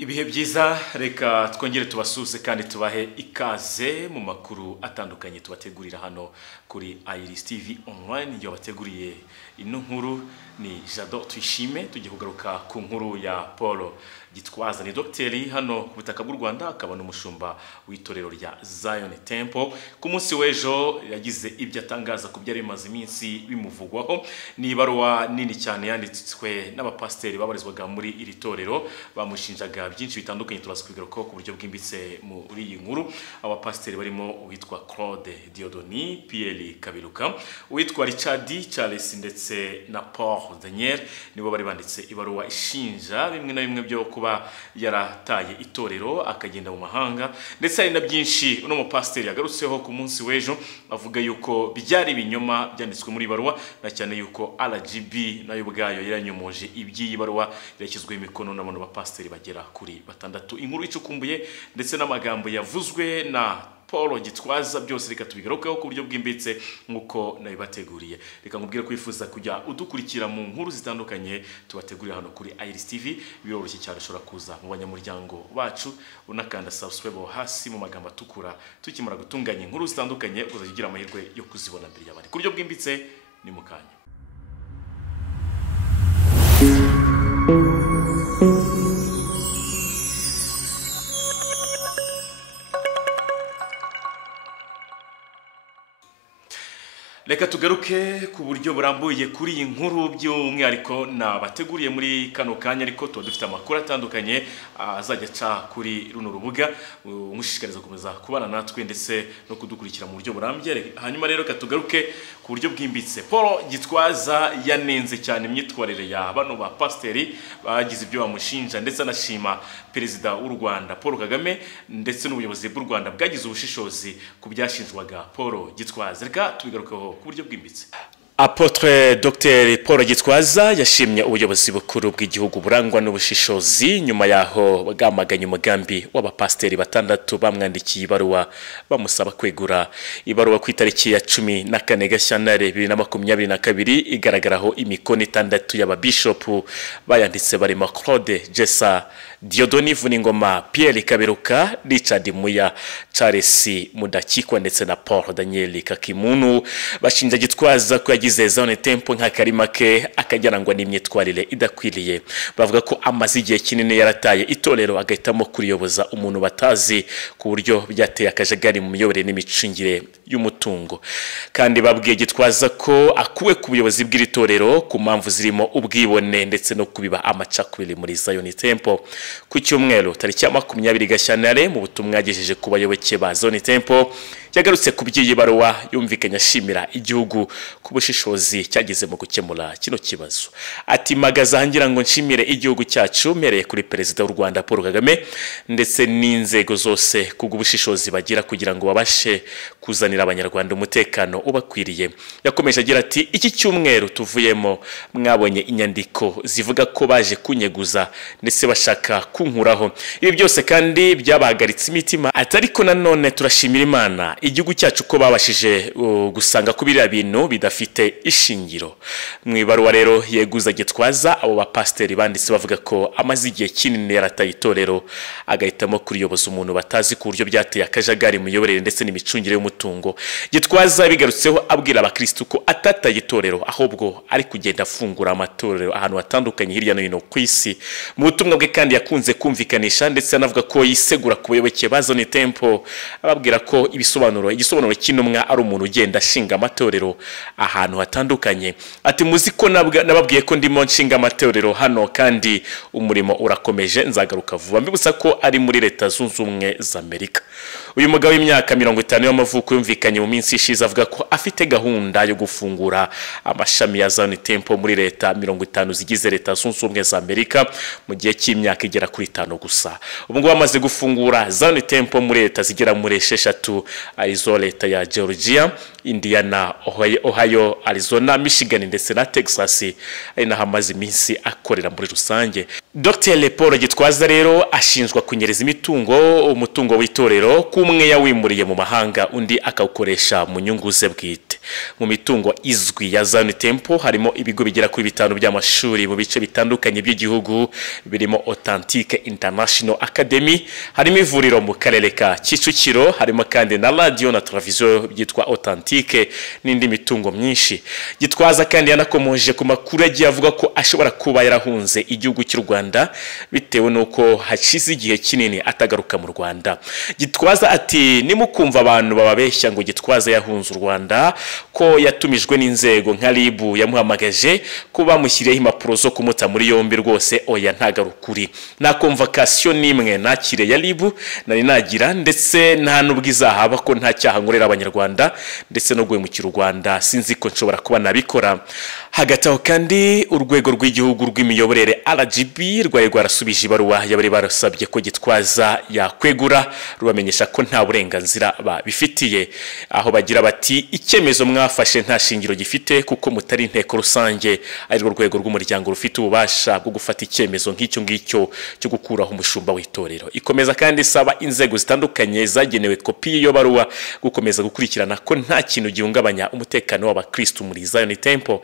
Ibihe byiza reka twongere tubasuze kandi tubahe ikaze mu makuru atandukanye tubategurira hano kuri Iris TV online yo bateguriye ino nkuru ni Jado Twishime tugiye kugaruka ku nkuru ya Paul Gitwaza ni docteri hano ku butaka bw'u Rwanda akaba n'umushumba w'itorero rya Zion Temple ku munsi w'ejo yagize ibyo atangaza ku byari bimaze iminsi bimuvugwaho ni ibaruwa nini cyane yanditswe n'abapasteri babarizwaga muri iri torero bamushinjaga byinshi bitandukanye turasubigako ku buryo bwimbitse muri iyi nkuru abapasteri barimo uwitwa Claude Diodoni Pierre Kabiruka uwitwa Richard Charles ndetse na Paul Daniel nibo bari banditse ibaruwa ishinja bimwe na bimwe byo kuba yarataye itorero akagenda mu mahanga ndetse hari na byinshi uno mupasteri yagarutseho ku munsi w'ejo avuga yuko byari binyoma byanditswe muri ibaruwa na cyane yuko RGB nayo ubwayo yaranyumoje iby'iyi baruwa yashyizwe imikono n'abantu bapasteri bagera kuri batandatu inkuru icukumbuye ndetse n'amagambo yavuzwe na Paul Gitwaza byose reka tubigarukaho ku buryo bwimbitse nkuko nabibateguriye reka nkubwire kwifuza kujya udukurikira mu nkuru zitandukanye tubategurira hano kuri Iris TV biroroshye cyane ushobora kuza mu banyamuryango bacu unakanda subscribe hasi mu magambo atukura tukimara gutunganya inkuru zitandukanye uzagira amahirwe yo kuzibona mbere y'abandi ku buryo bwimbitse ni mukanya Reka tugaruke ku buryo burambuye kuri iyi nkuru by'umwihariko nabateguriye muri kano kanya ariko tuba dufite amakuru atandukanye azajya aca kuri runo rubuga umushishikariza gukomeza kubana natwe ndetse no kudukurikira mu buryo burambye hanyuma rero katugaruke ku buryo bwimbitse Paul Gitwaza yanenze cyane imyitwarire ya bano ba pasteri bagize ibyo bamushinja ndetse anashima perezida w'u Rwanda Paul Kagame ndetse n'ubuyobozi bw'u Rwanda bwagize ubushishozi ku byashinjwaga Paul Gitwaza reka tubigarukeho ku buryo bwimbitse Apotre Dr Paul Gitwaza yashimye ubuyobozi bukuru bw'igihugu burangwa n'ubushishozi nyuma yaho bagamaganye umugambi w'abapasteri batandatu bamwandikiye ibaruwa bamusaba kwegura ibaruwa ku itariki ya 14 Gashyantare 2022 igaragaraho imikono itandatu y'ababishopu bayanditse barimo Claude Jessa Diodoni Vuningoma Pierre Kabiruka Richard Muya Charles Mudakikwa ndetse na Paul Daniel Kakimunu bashinja Gitwaza ko yagize Zion Temple nka karima ke akajyanangwa n'imyitwarire idakwiriye bavuga ko amaze igihe kinini yarataye itorero agahitamo kuriyoboza umuntu batazi ku buryo byateye akajagari mu miyoborere n'imicungire y'umutungo kandi babwiye Gitwaza ko akuwe ku buyobozi bw'iritorero ku mpamvu zirimo ubwibone ndetse no kubiba amacakubiri muri Zion Temple ku cyumweru tariki ya 20 Gashyantare mu butumwa yagejeje ku bayoboke ba Zion Temple yagarutse ku by'iyi baruwa yumvikanye ashimira igihugu ku bushishozi cyageze mu gukemura kino kibazo ati magaza hangira ngo nshimire igihugu cyacu mereye kuri perezida w'u Rwanda Paul Kagame ndetse n'inzego zose ku bushishozi bagira kugira ngo babashe kuzanira abanyarwanda umutekano ubakwiriye yakomeje agira ati iki cyumweru tuvuyemo mwabonye inyandiko zivuga ko baje kunyeguza ndetse bashaka kunkuraho ibi byose kandi byabahagaritse imitima atariko nanone turashimira Imana igihugu cyacu ko babashije gusanga kubira bintu bidafite ishingiro mu ibaruwa rero yeguza Gitwaza abo bapasteri banditse bavuga ko amaze igihe kinini yarataye itorero agahitamo kuriyoboza umuntu batazi ku buryo byateye akajagari mu miyoborere ndetse n'imicungire y'umutungo Gitwaza bigarutseho abwira abakristo ko atataye itorero ahubwo ari kugenda afungura amatorero ahantu hatandukanye hirya no hino ku isi mu butumwa bwe kandi yakunze kumvikanisha ndetse anavuga ko yisegura ku bayoboke ba Zion Temple ababwira ko igisobanuro cy'intumwa ari umuntu ugenda ashinga amatorero ahantu hatandukanye ati muzi ko nababwiye ko ndimo nshinga amatorero hano kandi umurimo urakomeje nzagaruka vuba mbibutsa ko ari muri Leta Zunze Ubumwe za Amerika uyu mugabo w'imyaka 50 y'amavuko yumvikanye mu minsi ishize avuga ko afite gahunda yo gufungura amashami ya Zion Temple muri leta 50 zigize Leta Zunze Ubumwe za Amerika mu gihe cy'imyaka igera kuri 5 gusa ubu ngo bamaze gufungura Zion Temple muri leta zigera muri 6 arizo leta ya Georgia, Indiana, Ohio, Arizona, Michigan ndetse na Texas, ari naho amaze iminsi akorera muri rusange. Dr. Paul Gitwaza rero ashinjwa kunyereza umutungo w'itorero kumwe yawimuriye mu mahanga undi akawukoresha mu nyungu ze bwite. Mu mitungo izwi ya Zion Temple harimo ibigo bigera kuri 5 by'amashuri mu bice bitandukanye by'igihugu birimo Authentic International Academy, harimo ivuriro mu karere ka Kicukiro, harimo kandi na radio na televiziyo byitwa Authentic n'indi mitungo myinshi. Gitwaza kandi yanakomoje ku makuru agiye avuga ko ashobora kuba yarahunze igihugu cy'u Rwanda bitewe nuko hashize igihe kinini atagaruka mu Rwanda. Gitwaza ati nimukumva abantu bababeshya ngo Gitwaza yahunze u Rwanda ko yatumijwe n'inzego nka RIB yamuhamagaje kuba mushyiriyeho impapuro zo kumuta muri yombi, rwose oya ntagarukuri. Na convocation nimwe nakire ya RIB nari nagira, ndetse nta n'ubwizahaba ko nta cyaha nkorera abanyarwanda ndetse no guhemukira u Rwanda, sinzi ko nshobora kuba nabikora. Hagati aho kandi urwego rw'igihugu rw'imiyoborere RGB rwari rwarasubije ibaruwa yabari barasabye ko Gitwaza yakwegura, rubamenyesha ko nta burenganzira babifitiye, aho bagira bati icyemezo mwafashe nta shingiro gifite kuko mutari inteko rusange ari rwo rwego rw'umuryango rufite ububasha bwo gufata icyemezo nk'icyo ngicyo cyo gukuraho umushumba w'itorero. Ikomeza kandi isaba inzego zitandukanye zagenewe kopi y'iyo baruwa gukomeza gukurikirana ko nta kintu gihungabanya umutekano w'abakristo muri Zion Temple.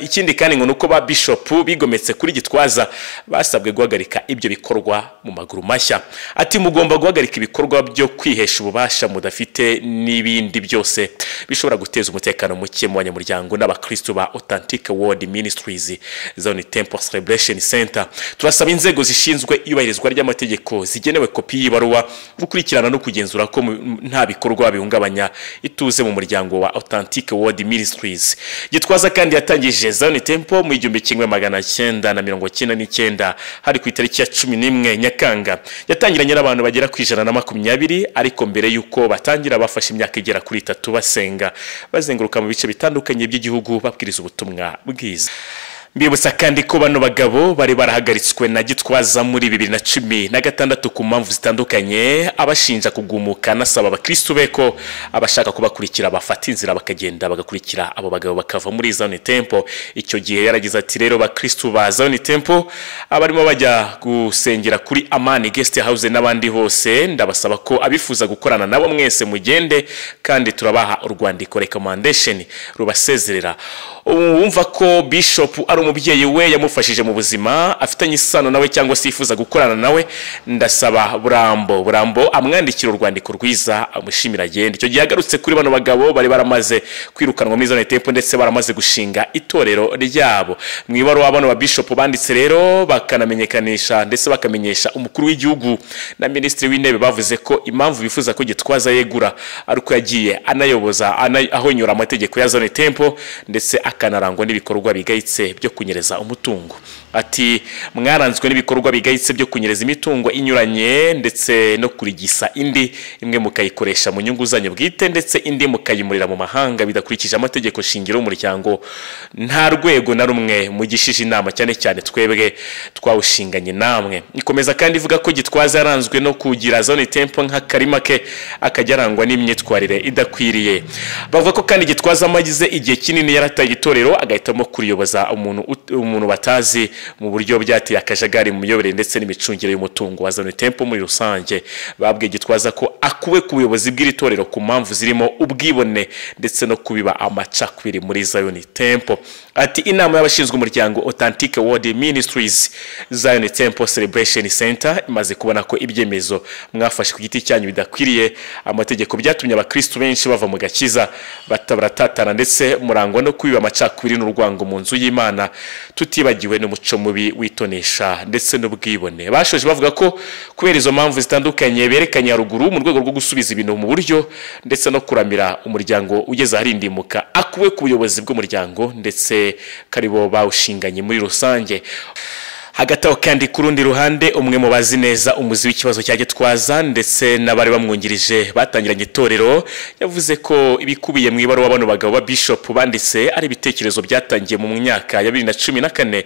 Ikindi kandi ngo nuko ba bishop bigometse kuri Gitwaza basabwe guhagarika ibyo bikorwa mu maguru mashya. Ati mugomba guhagarika ibikorwa byo kwihesha ububasha mudafite n'ibindi byose bishobora guteza umutekano muke mu banyamuryango n'abakristo ba Authentic World Ministries Zion Temple Celebration Center. Turasaba inzego zishinzwe iyubahirizwa ry'amategeko zigenewe kopi y'ibaruwa gukurikirana no kugenzura ko nta bikorwa bihungabanya ituze mu muryango wa Authentic World Ministries. Gitwaza kandi yatangije Zion Temple mu 1999 hari ku itariki ya 11 Nyakanga. Yatangiranye n'abantu bagera ku 120, ariko mbere yuko batangira bafashe imyaka igera kuri 3 basenga bazenguruka mu bice bitandukanye by'igihugu babwiriza ubutumwa bwiza. Mbibutsa kandi ko bano bagabo bari barahagaritswe na Gitwaza muri 2016 ku mpamvu zitandukanye, abashinja kugumuka nasaba abakristo be ko abashaka kubakurikira bafata inzira bakagenda bagakurikira abo bagabo bakava muri Zion Temple. Icyo gihe yaragize ati rero bakristo ba Zion Temple abarimo bajya gusengera kuri Amani Guest House n'abandi hose, ndabasaba ko abifuza gukorana nabo mwese mugende, kandi turabaha urwandiko recommendation rubasezerera. Umva ko bishop ari umubyeyi we yamufashije mu buzima, afitanye isano nawe cyangwa se yifuza gukorana nawe, ndasaba Burambo amwandikira urwandiko rwiza amushimira agenda. Icyo gihe yagarutse kuri bano bagabo bari baramaze kwirukanwa muri Zion Temple ndetse baramaze gushinga itorero ryabo. Mu ibaruwa bano ba bishop banditse rero bakanamenyekanisha ndetse bakamenyesha umukuru w'igihugu na ministri w'intebe, bavuze ko impamvu bifuza ko Gitwaza yegura ari uko yagiye anayoboza ahonyura amategeko ya Zion Temple ndetse akanarangwa n'ibikorwa bigayitse byo kunyereza umutungo. Ati mwaranzwe n'ibikorwa bigayitse byo kunyereza imitungo inyuranye ndetse no kurigisa indi, imwe mukayikoresha mu nyungu zanyu bwite ndetse indi mukayimurira mu mahanga bidakurikije amategeko shingiro y'umuryango. Nta rwego na rumwe mugishije inama, cyane cyane twebwe twawushinganye namwe. Ikomeza kandi ivuga ko Gitwaza yaranzwe no kugira Zion Temple nk'akarima ke akajyarangwa n'imyitwarire idakwiriye. Bavuga ko kandi Gitwaza amagize igihe kinini yarataye itorero agahitamo kuriyoboza umuntu batazi mu buryo byateye akajagari mu miyoborere ndetse n'imicungire y'umutungo wa Zion Temple muri rusange. Babwiye Gitwaza ko akuwe ku buyobozi bw'iri torero ku mpamvu zirimo ubwibone ndetse no kubiba amacakubiri muri Zion Temple. Ati inama y'abashinzwe umuryango Authentic World Ministries Zion Temple Celebration Center imaze kubona ko ibyemezo mwafashe ku giti cyanyu bidakwiriye amategeko, byatumye abakristo benshi bava mu gakiza batabaratana ndetse murangwa no kubiba amacakubiri n'urwango mu nzu y'Imana, tutibagiwe n'umuco mubi witonesha ndetse n'ubwibone. Bashoje bavuga ko kubera izo mpamvu zitandukanye berekanye haruguru mu rwego rwo gusubiza ibintu mu buryo ndetse no kuramira umuryango ugeze aharindimuka, akuwe ku buyobozi bw'umuryango ndetse karibo bawushinganye muri rusange. Hagati aho kandi ku rundi ruhande umwe mu bazi neza umuzi w'ikibazo cya Gitwaza ndetse n'abari bamwungirije batangiranye itorero yavuze ko ibikubiye mu ibaruwa bano bagabo ba bishop banditse ari ibitekerezo byatangiye mu myaka ya 2014.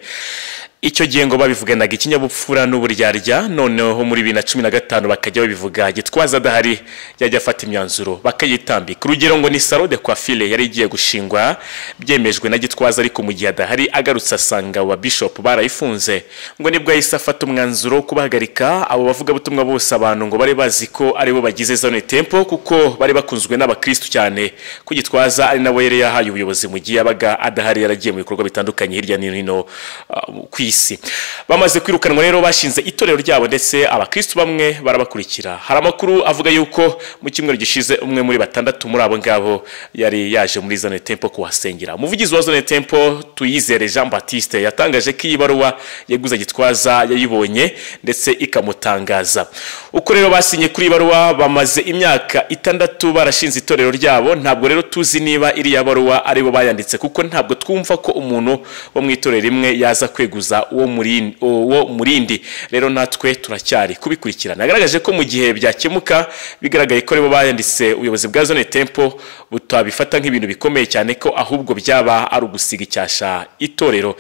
icyo gihe ngo babivuganaga ikinyabupfura n'uburyarya, noneho muri 2015 bakajya babivuga Gitwaza adahari yajya afata imyanzuro bakayitambika. Urugero ngo ni Salon de Coiffure yari igiye gushingwa byemejwe na Gitwaza, ariko mu gihe adahari agarutse asanga wa bishop barayifunze, ngo nibwo yahise afata umwanzuro kubahagarika abo bavuga butumwa bose abantu ngo bari bazi ko aribo bagize Zone Temple, kuko bari bakunzwe n'abakristo cyane ku Gitwaza ari nawe yari yahaye ubuyobozi mu gihe yabaga adahari, yaragiye mu bikorwa bitandukanye hirya no hino kwisi. Bamaze kwirukanwa rero bashinze itorero ryabo, ndetse abakristo bamwe barabakurikira. Hari amakuru avuga yuko mu cyumweru gishize umwe muri batandatu muri abo ngabo yari yaje muri Zone Temple kuhasengera. Umuvugizi wa Zone Temple Tuyizere Jean Baptiste yatangaje ko iyi baruwa yeguza Gitwaza yayibonye ndetse ikamutangaza. Uko rero basinye kuri baruwa bamaze imyaka 6 barashinze itorero ryabo. Ntabwo rero tuzi niba iri ya baruwa aribo bayanditse, kuko ntabwo twumva ko umuntu wo mu itorero rimwe yaza kweguza uwo murindi. Rero natwe turacyari kubikurikirana. Nagaragaje ko mu gihe byakemuka bigaragaye ko aribo bayanditse ubuyobozi bwa Zone Temple butabifata nk'ibintu bikomeye cyane, ko ahubwo byaba ari ugusiga icyasha itorero.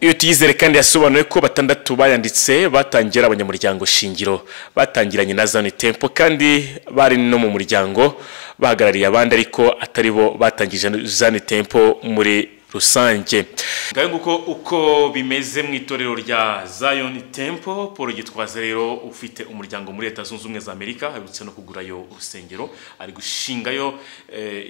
Iyo Tuyizere kandi yasobanuye ko 6 bayanditse batangira abanyamuryango shingiro batangiranye na Zone Temple, kandi bari no mu muryango bahagarariye abandi, ariko atari bo batangije Zone Temple muri rusange. Ngaho nguko uko bimeze mu itorero rya Zion Temple. Paul Gitwaza rero ufite umuryango muri Leta Zunze Ubumwe za Amerika, aherutse no kugurayo urusengero, ari gushingayo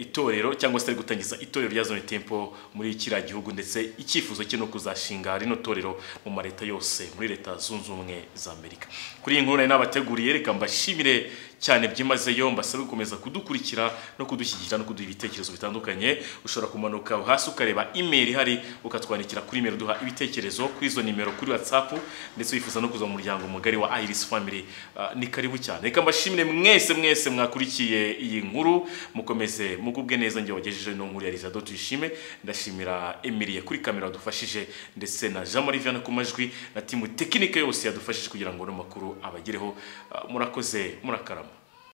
itorero cyangwa se ari gutangiza itorero rya Zion Temple muri kiriya gihugu, ndetse icyifuzo cye no kuzashinga rino torero mu mareta yose muri Leta Zunze Ubumwe za Amerika. Kuri iyi nkuru nari nabateguriye, reka mbashimire cyane byimazeyo, mbasabe gukomeza kudukurikira no kudushyigikira no kuduha ibitekerezo bitandukanye. Ushobora kumanuka hasi ukareba email ihari ukatwandikira kuri email duha ibitekerezo kuri izo nimero kuri WhatsApp, ndetse wifuza no kuza mu muryango mugari wa Iris Family, ni karibu cyane. Reka mbashimire mwese mwakurikiye iyi nkuru, mukomeze mugubwe neza. Ngiye wagejeje no nkuru ya Rizado Tuyishime. Ndashimira Emilie kuri kamera wadufashije, ndetse na Jean Marie Viana ku majwi, na timu tekinike yose yadufashije kugira ngo no makuru abagereho. Murakoze, murakarama.